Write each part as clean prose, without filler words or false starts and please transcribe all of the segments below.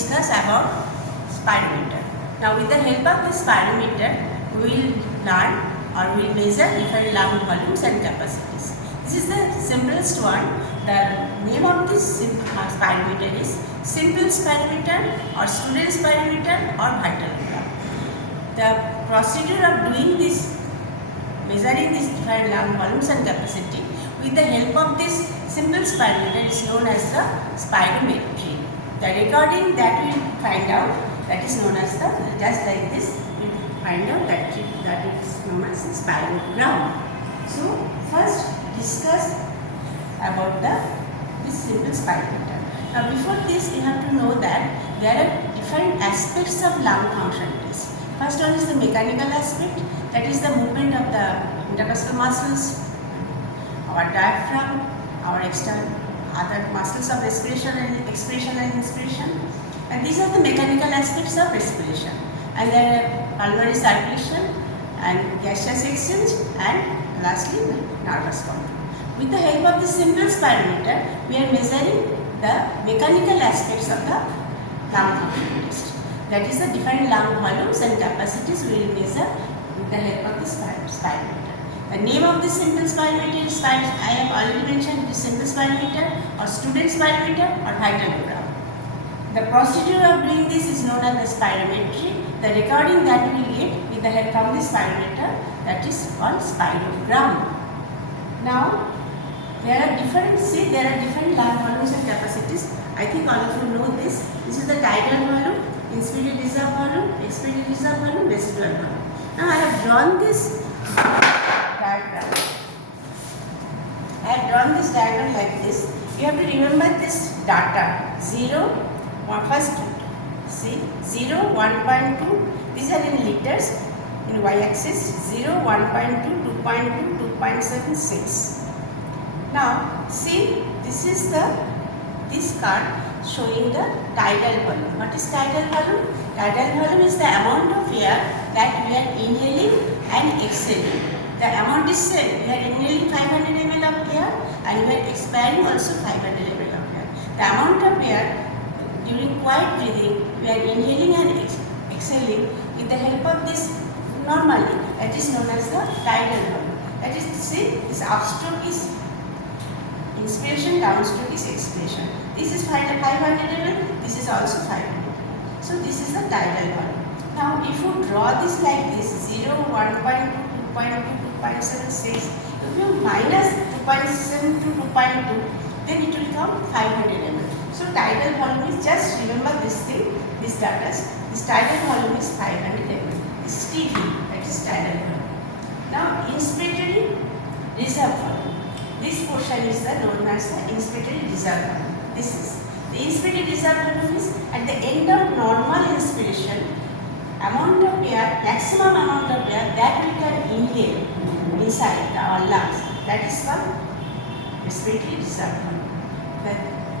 discuss about spirometer. Now with the help of this spirometer, we will learn or we will measure different lung volumes and capacities. This is the simplest one. The name of this spirometer is simple spirometer or student spirometer or vital gram. The procedure of doing this, measuring these different lung volumes and capacity with the help of this simple spirometer is known as the spirometry. The recording that we will find out, that is known as the, just like this, we will find out that it is known as the spirogram. So first discuss about this simple spirometer. Now before this you have to know that there are different aspects of lung function test. First one is the mechanical aspect, that is the movement of the intercostal muscles, our diaphragm, our external other muscles of respiration and expiration and inspiration, and these are the mechanical aspects of respiration. And there are pulmonary circulation and gaseous exchange, and lastly nervous control. With the help of the simple spirometer, we are measuring the mechanical aspects of the lung function test. That is the different lung volumes and capacities we will measure with the help of the spirometer. The name of this simple spirometer is, I have already mentioned, the simple spirometer or student spirometer or vital gram. The procedure of doing this is known as the spirometry. The recording that we will get with the help of the spirometer, that is called spirogram. Now there are different lung volumes and capacities. I think all of you know this. This is the tidal volume, inspirated reserve volume, expirated reserve volume, residual volume. Now I have drawn this diagram. I have drawn this diagram like this. You have to remember this data 0, first see 0, 1.2, these are in liters, in y-axis 0, 1.2, 2.2, 2.76. Now see, this is this card showing the tidal volume. What is tidal volume? Tidal volume is the amount of air that we are inhaling and exhaling. The amount is same. We are inhaling 500 ml of air and we are expiring also 500 ml of air. The amount of air during quiet breathing we are inhaling and exhaling with the help of this normally, that is known as the tidal volume. That is to say, this upstroke is inspiration, downstroke is expiration. This is 500 ml, this is also 500 ml. So this is the tidal volume. Now if you draw this like this, 0, 1.2, 2.2, 2.76, if you minus 2.7 to 2.2, then it will become 500 ml. So tidal volume is, just remember this thing, this data, this tidal volume is 500 ml. This is TD, that is tidal volume. Now inspiratory reserve volume. This portion is known as the inspiratory reserve volume. This is the inspiratory reserve volume is at the end of normal inspiration, amount of air, maximum amount of air that we can inhale inside our lungs, that is called respiratory reserve volume.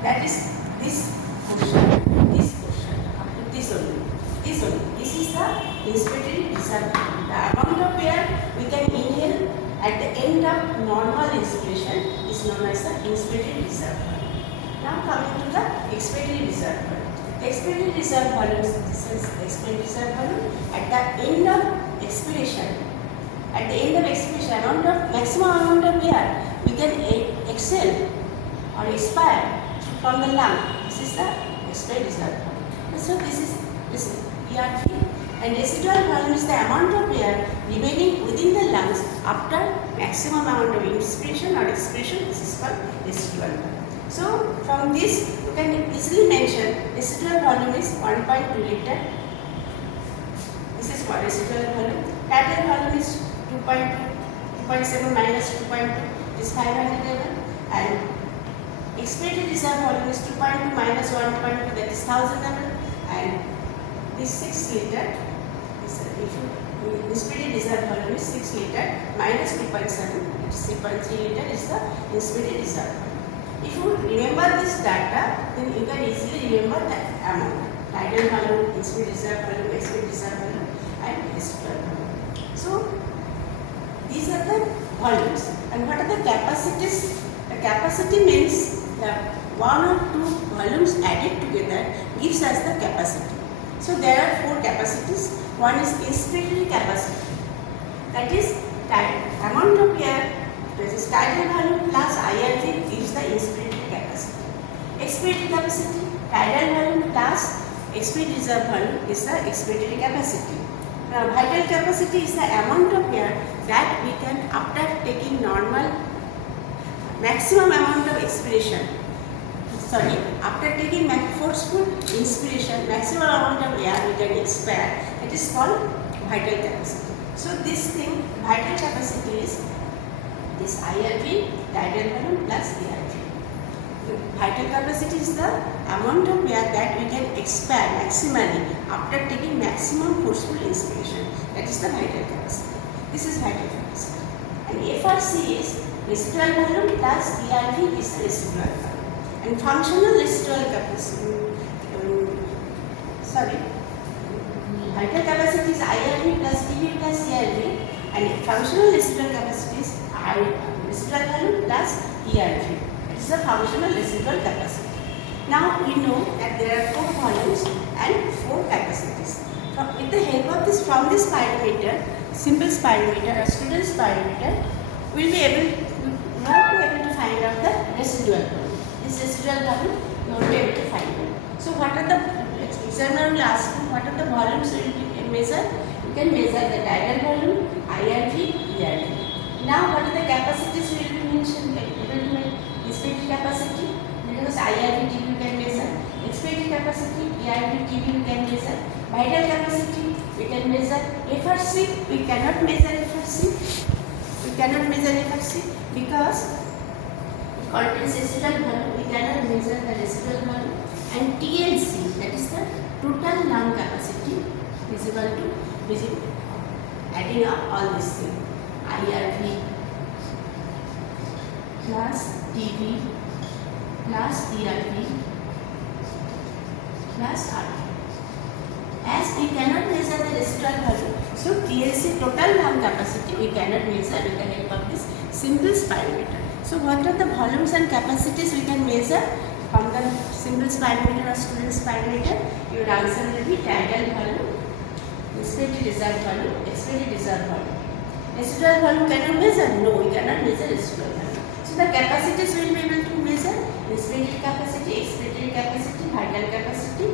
That is this portion, up to this only. This is the inspiratory reserve volume. The amount of air we can inhale at the end of normal inspiration is known as the inspiratory reserve volume. Now coming to the expiratory reserve volume. Expiratory reserve volume, this is expiratory reserve volume. At the end of expiration, maximum amount of air we can exhale or expire from the lung. This is the expiratory reserve volume. So this is ERT, and residual volume is the amount of air remaining within the lungs after maximum amount of inspiration or expiration. This is called residual volume. So from this you can easily mention residual volume is 1.2 liter. This is what residual volume. Tidal volume is 2.2, 2.7 minus 2.2 is 500 ml, and expirated reserve volume is 2.2 minus 1.2, that is 1000 ml, and this 6 liter. Inspirated reserve volume is 6 liter minus 2.7, it is 3.3 liter is the inspirated reserve volume. If you remember this data, then you can easily remember the amount. Tidal volume, inspirated reserve volume, expirated reserve volume, and residual volume. So these are the volumes. And what are the capacities? The capacity means the one or two volumes added together gives us the capacity. So there are 4 capacities. One is inspiratory capacity, that is amount of air, that is tidal volume plus IRV gives the inspiratory capacity. Expiratory capacity, tidal volume plus expiratory reserve volume is the expiratory capacity. Now vital capacity is the amount of air that we can, after taking normal maximum amount of expiration, after taking forceful inspiration, maximum amount of air we can expire. It is called vital capacity. So this thing, vital capacity is this IRV, tidal volume plus ARV. Vital capacity is the amount of air that we can expire maximally after taking maximum forceful inspiration. That is the vital capacity. This is vital capacity. And FRC is residual volume plus ERV is the residual volume. And functional residual capacity, vital capacity is IRV plus TV plus ERV, and functional residual capacity is residual volume plus ERV. It is the functional residual capacity. Now we know that there are 4 volumes and 4 capacities. With the help of this, from this spirometer, simple spirometer, a student spirometer, we will be able to find out the residual volume. This residual volume you will be able to find out. So what are the examiner will ask you what are the volumes you will measure? You can measure the tidal volume, IRV, ERV. Now what are the capacities we will be mentioned? Able to make inspiratory capacity, because IRV TB you can measure, expiratory capacity, ERV TB you can measure, vital capacity we can measure, FRC we cannot measure FRC. We cannot measure FRC because it contains residual volume. We cannot measure the residual volume. And TLC, that is the total lung capacity, is equal to adding up all these things. IRV plus TB plus ERV plus RV. As we cannot measure the residual volume, so TLC, total lung capacity, we cannot measure with the help of this simple spirometer. So what are the volumes and capacities we can measure from the simple spirometer or student spirometer? Your answer will be tidal volume, inspiratory reserve volume, expiratory reserve volume. Residual volume can you measure? No, we cannot measure residual volume. So the capacities we will be able to measure: inspiratory capacity, expiratory capacity, vital capacity.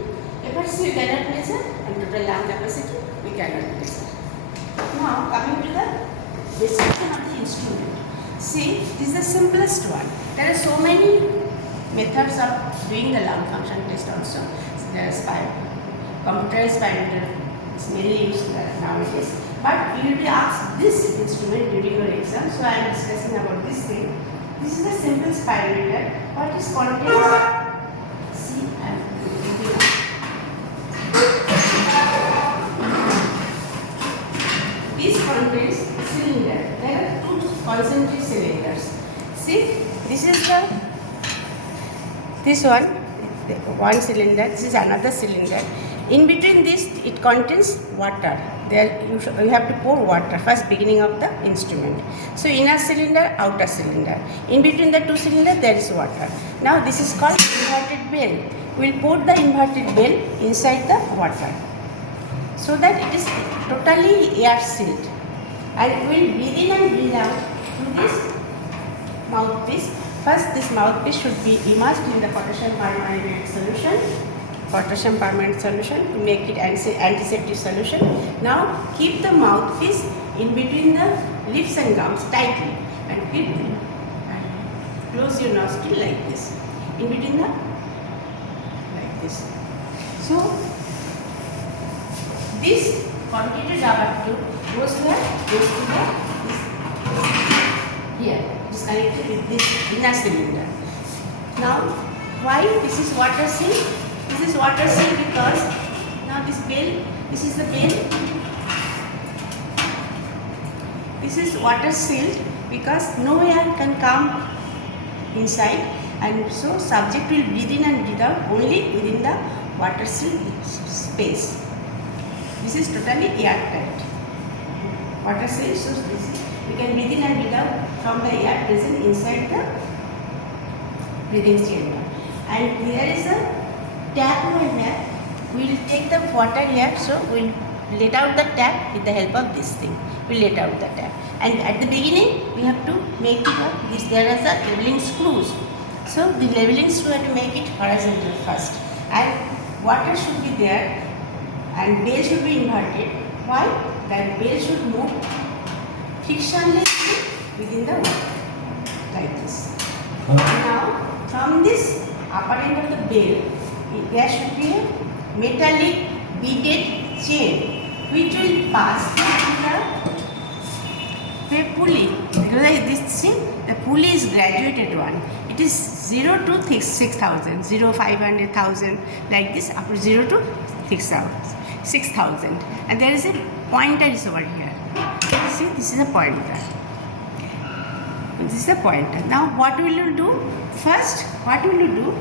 FRC we cannot measure, and total lung capacity we cannot measure. Now coming to the description of the instrument. See, this is the simplest one. There are so many methods of doing the lung function test also. So there is computerized spirometer is mainly used nowadays. But you will be asked this instrument during your exam. So I am discussing about this thing. This is the simple spirometer. What is contains? See, I am looking up. This contains cylinder. There are 2 concentric cylinders. See, this one cylinder, this is another cylinder. In between this, it contains water. There you have to pour water first beginning of the instrument. So inner cylinder, outer cylinder. In between the 2 cylinders, there is water. Now this is called inverted bell. We will pour the inverted bell inside the water, so that it is totally air sealed, and we will breathe in and breathe out through this mouthpiece. First, this mouthpiece should be immersed in the potassium permanganate solution to make it antiseptic solution. Now keep the mouthpiece in between the lips and gums tightly, and keep and close your nostril like this, in between the like this. So this conjugated rubber tube goes where? Goes to the here. It is connected with this inner cylinder. Now, why this is water sealed? This is water sealed because now this bell, this is the bell. This is water sealed because no air can come inside, and so subject will breathe in and breathe out only within the water sealed space. This is totally airtight. Water sealed, so we can breathe in and breathe out from the air present inside the breathing chamber. And here is a tap over here. take the water here, so we'll let out the tap with the help of this thing. We'll let out the tap. And at the beginning, we have to make it up. There are the leveling screws. So the leveling screw have to make it horizontal first. And water should be there and bell should be inverted. Why? That bell should move frictionlessly within the water. Like this. Now, from this upper end of the bell, there should be a metallic beaded chain which will pass through the pulley. Because this see, the pulley is graduated one. It is 0 to 6,000, 0, 500, 1,000, like this, up to 0 to 6,000. And there is a pointer is over here. See, this is a pointer. This is the pointer. Now, what will you do? First, what will you do?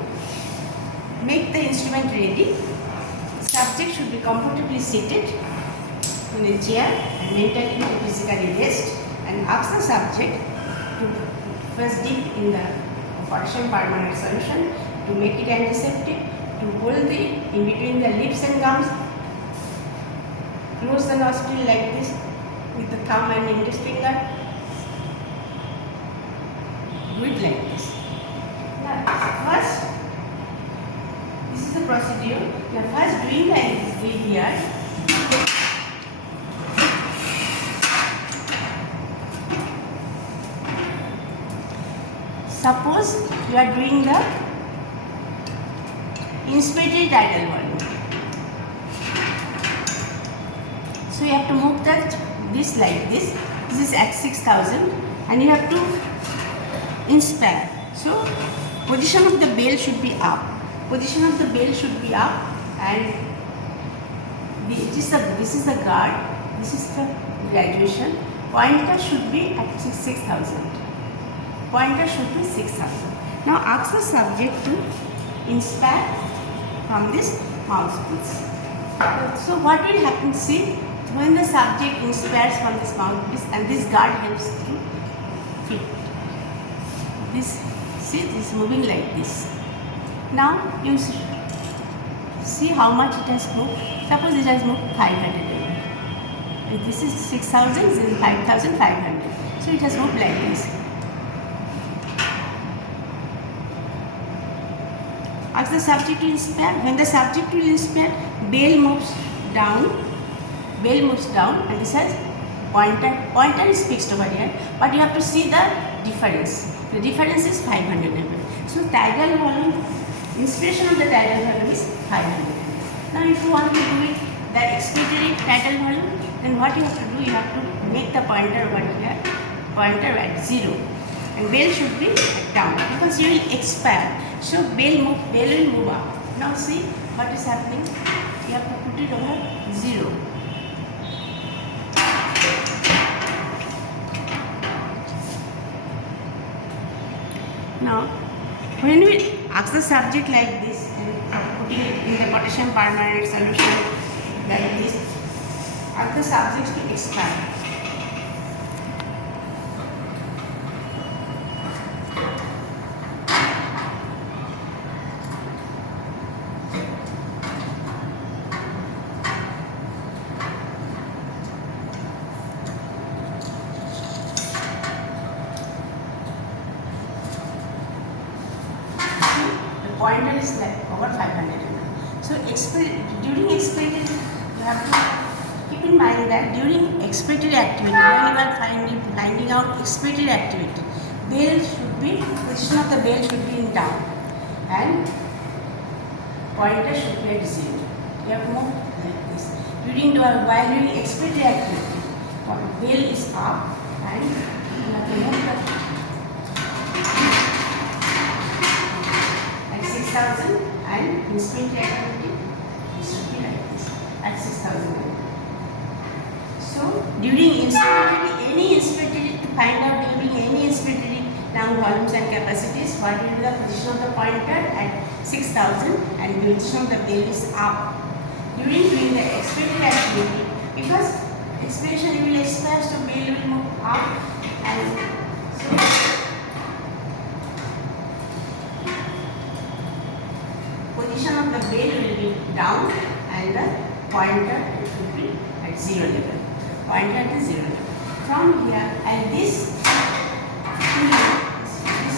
Make the instrument ready. Subject should be comfortably seated in a chair and mentally to physically rest, and ask the subject to first dip in the potassium permanganate solution to make it antiseptic, to hold it in between the lips and gums, close the nostril like this with the thumb and index finger, do it like this. Now, first, this is the procedure. Now, first doing like this here. Suppose you are doing the inspiratory tidal volume. So you have to move this like this. This is at 6,000 and you have to inspire. So position of the bell should be up. Position of the bell should be up, and this is the guard. This is the graduation. Pointer should be at 6,000. Pointer should be 6,000. Now ask the subject to inspire from this mouthpiece. So what will happen? See, when the subject inspires from this mouthpiece and this guard helps to fit. This, see, this is moving like this. Now you see how much it has moved. Suppose it has moved 500 mm. This is 6,000, this is 5,500. So it has moved like this. Ask the subject to inspire. When the subject will inspire, bell moves down. Bell moves down, and this has pointer. Pointer is fixed over here, but you have to see the difference. The difference is 500 mm. So tidal volume, inspiration of the tidal volume is 500 mm. Now, if you want to do it the expiratory tidal volume, then what you have to do? You have to make the pointer over here, pointer at 0, and bell should be down because you will expire. So bell will move up. Now see what is happening. You have to put it over 0. Now, when we ask the subject like this and putting it in the potassium permanganate solution like this, ask the subject to expand. Pointer is like over 500 mm. So during expiratory, you have to keep in mind that during expiratory activity, when you are finding out expiratory activity, bell should be, position of the bell should be in down and pointer should be at 0. You have to move like this. While doing expiratory activity, bell is up and you have to move the 6,000 and inspiratory activity it should be like this at 6,000. So during any inspiratory, to find out during any inspiratory lung volumes and capacities, what will be the position of the pointer at 6,000 and the position of the bell is up. During the expiratory activity, because expiration will expire, so bell will move up and so position of the bell will be down and the pointer it should be at 0 level. Pointer at the 0 level. From here and this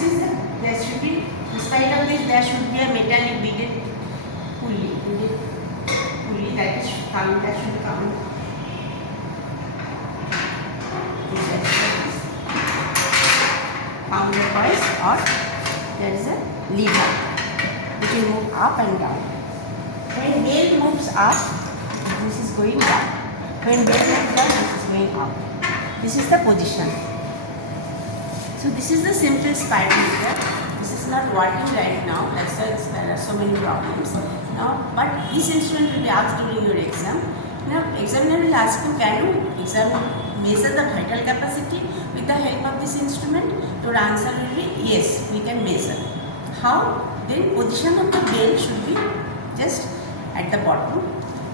is the, there should be, in spite of this there should be a metallic beaded pulley that is coming, that should be coming. Counterpoise, or there is a lever which will move up and down. When bell moves up, this is going down. When bell moves down, this is going up. This is the position. So this is the simple spirometer. This is not working right now. That's why there are so many problems. Now, but this instrument will be asked during your exam. Now, examiner will ask you, can you measure the vital capacity with the help of this instrument? Your answer will be yes, we can measure. How? Then position of the bell should be just at the bottom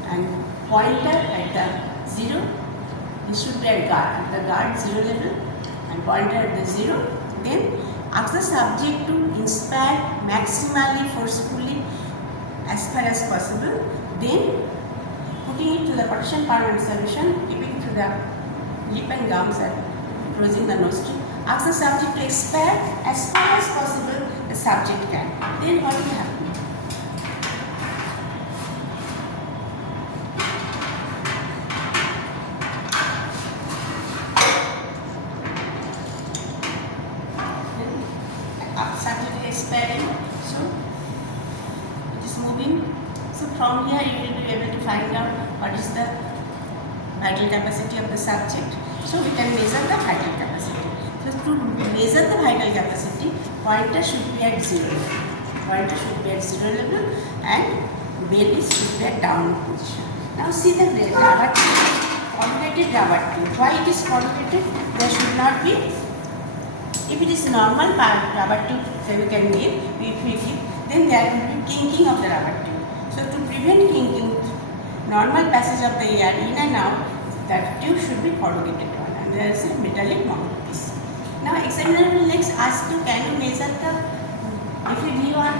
and pointer at the 0. This should be at the guard 0 level and pointer at the 0. Then ask the subject to inspire maximally forcefully as far as possible. Then putting it to the potassium permanent solution, keeping to the lip and gums and closing the nostril. Ask the subject to expire as far as possible the subject can. Then what will happen? Subject is expiring, so it is moving. So from here you will be able to find out what is the vital capacity of the subject. So we can measure the vital capacity. So to measure the vital capacity, pointer should be at 0 level. Pointer should be at 0 level and bell should be at downward position. Now see the rubber tube, collocated rubber tube. Why it is collocated? There should not be. If it is normal rubber tube, so we can give, if we give, then there will be kinking of the rubber tube. So to prevent kinking, normal passage of the air in and out, that tube should be corrugated one, and there is a metallic mouthpiece. Now examiner will next ask you, can you measure the FEV1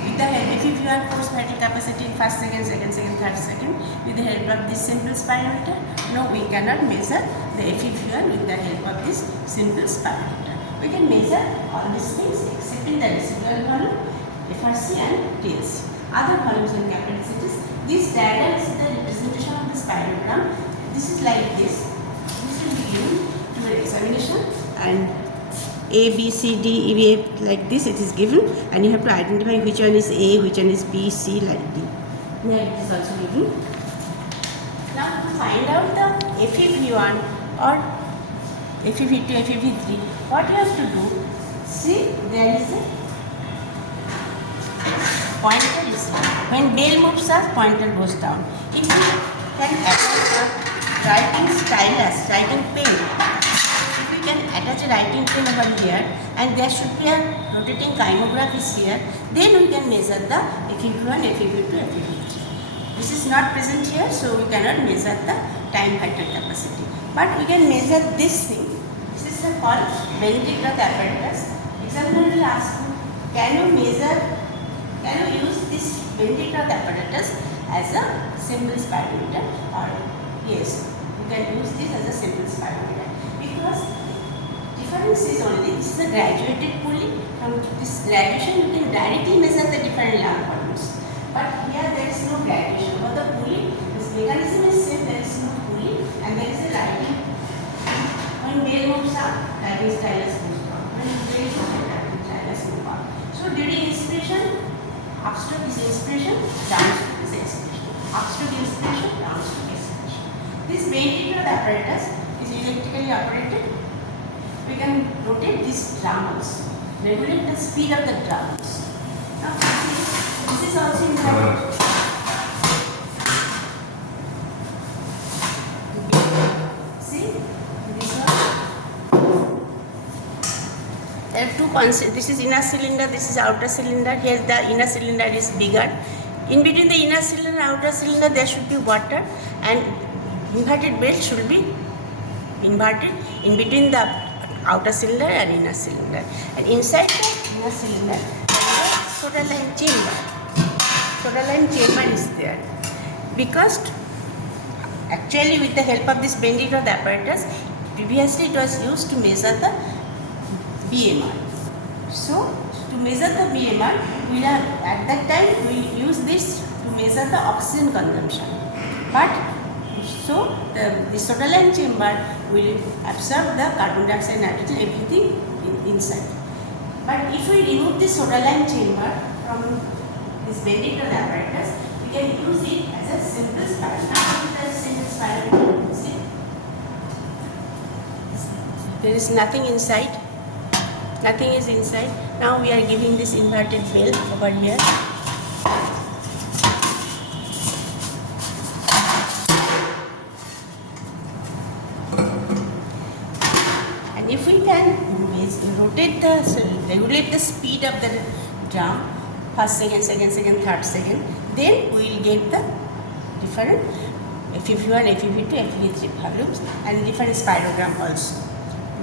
with the help FEV1 force vital capacity in first second, second, third second with the help of this simple spirometer? No, we cannot measure the FEV1 with the help of this simple spirometer. We can measure all these things excepting the residual volume, FRC and TLC. Other volumes and capacities. This diagram is the representation of the spirogram. This is like this. This will be given to an examination and A, B, C, D, E, F, like this it is given, and you have to identify which one is A, which one is B, C, like D. Here it is also given. Now to find out the FEV1 or FEV2, FEV3, what you have to do, see there is a pointer is when bell moves up, pointer goes down. If you can attach a writing stylus, writing pen, if you can attach a writing pen over here and there should be a rotating kymograph is here, then we can measure the FEV1, FEV2, FEV3. This is not present here, so we cannot measure the time vital capacity. But we can measure this thing. This is called ventricular apparatus. Examiner will ask you, can you use this ventricular apparatus as a simple spirometer? Or yes, you can use this as a simple spirometer. Because difference is only, this is a graduated pulley. From this graduation, you can directly measure the different lung volumes. But here there is no graduation. For the pulley, this mechanism is same, there is no pulley and there is a writing. When bell moves up, writing stylus moves down. When bell moves up, writing stylus moves up. So during inspiration, upstroke is inspiration, downstroke is expiration. Upstroke inspiration, downstroke expiration. This ventricular apparatus is electrically operated. We can rotate this drum also, regulate the speed of the drums. Now this is also important. See, this one. There are two concepts. This is inner cylinder, this is outer cylinder. Here the inner cylinder is bigger. In between the inner cylinder and outer cylinder there should be water, and inverted belt should be inverted in between the outer cylinder and inner cylinder. And inside the inner cylinder there is a soda lime chamber. Soda lime chamber is there. Because actually with the help of this bending rod apparatus, previously it was used to measure the BMR. So to measure the BMR, we are at that time we use this to measure the oxygen consumption. But so the soda line chamber will absorb the carbon dioxide, nitrogen, everything inside. But if we remove this soda line chamber from this bending rod apparatus, we can use it as a simple spirometer. Now with a simple spirometer, see, there is nothing inside. Nothing is inside. Now we are giving this inverted bell over here. And if we can regulate the speed of the drum, first second, second second, third second, then we will get the different FEV1, FEV2, FEV3 volumes and different spirogram also.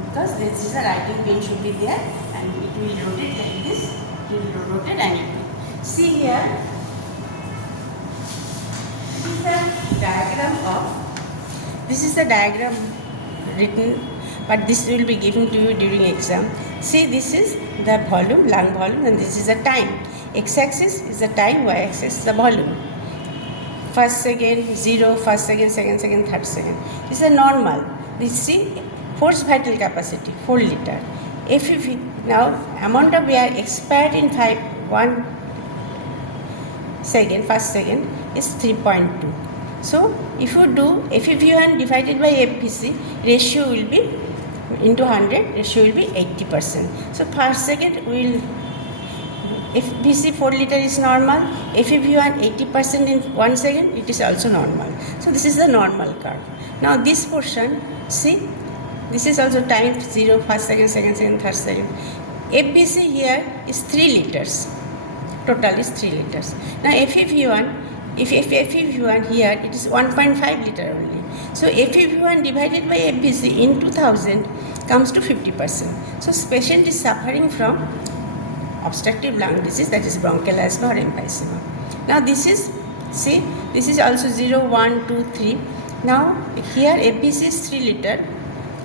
Because this is a writing pen should be there and it will rotate like this. It will rotate and it will. See here, this is the diagram written, but this will be given to you during exam. See, this is the volume, lung volume, and this is the time. X-axis is the time, y-axis is the volume. First second, 0, first second, second second, third second. This is a normal. This see, force vital capacity 4 liter. FEV now amount of air expired in 1 second, first second is 3.2. So if you do FEV1 divided by FVC, ratio will be into 100, ratio will be 80%. So per second will FVC 4 liter is normal, FEV1 80% in 1 second, it is also normal. So this is the normal curve. Now this portion, see, this is also time 0, first second, second second, third second. FVC here is 3 liters. Total is 3 liters. Now FEV1, if FEV1 here, it is 1.5 liter only. So FEV1 divided by FVC in 2000 comes to 50%. So patient is suffering from obstructive lung disease, that is bronchial asthma or emphysema. Now this is, see, this is also 0, 1, 2, 3. Now here FVC is 3 liter.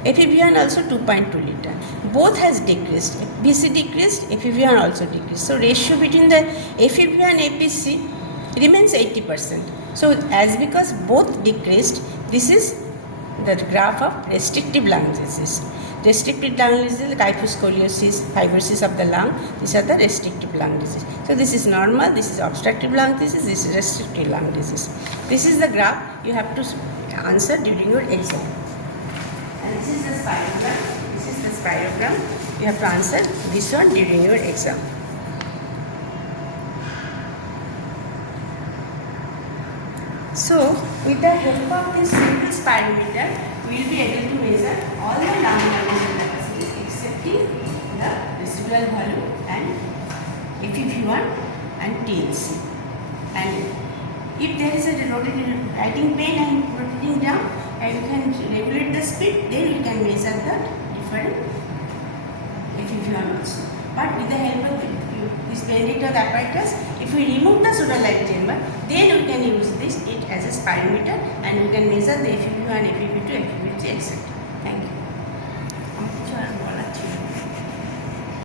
FEV1 also 2.2 liter. Both has decreased. FVC decreased, FEV1 also decreased. So ratio between the FEV1 and FVC remains 80%. So as because both decreased, this is the graph of restrictive lung disease. Restrictive lung disease, kyphoscoliosis, fibrosis of the lung, these are the restrictive lung disease. So this is normal, this is obstructive lung disease, this is restrictive lung disease. This is the graph you have to answer during your exam. And this is the spirogram. This is the spirogram. You have to answer this one during your exam. So, with the help of this simple spirometer, we will be able to measure all the lung volume capacities excepting the residual volume and FEV1 and TLC. And if there is a writing pen and rotating drum, and you can regulate the speed, then you can measure the different FEV1 also. But with the help of this bending rod apparatus, if we remove the soda line chamber, then we can use it as a spirometer and we can measure the FEV1, FEV2, FEV3, etc. Thank you.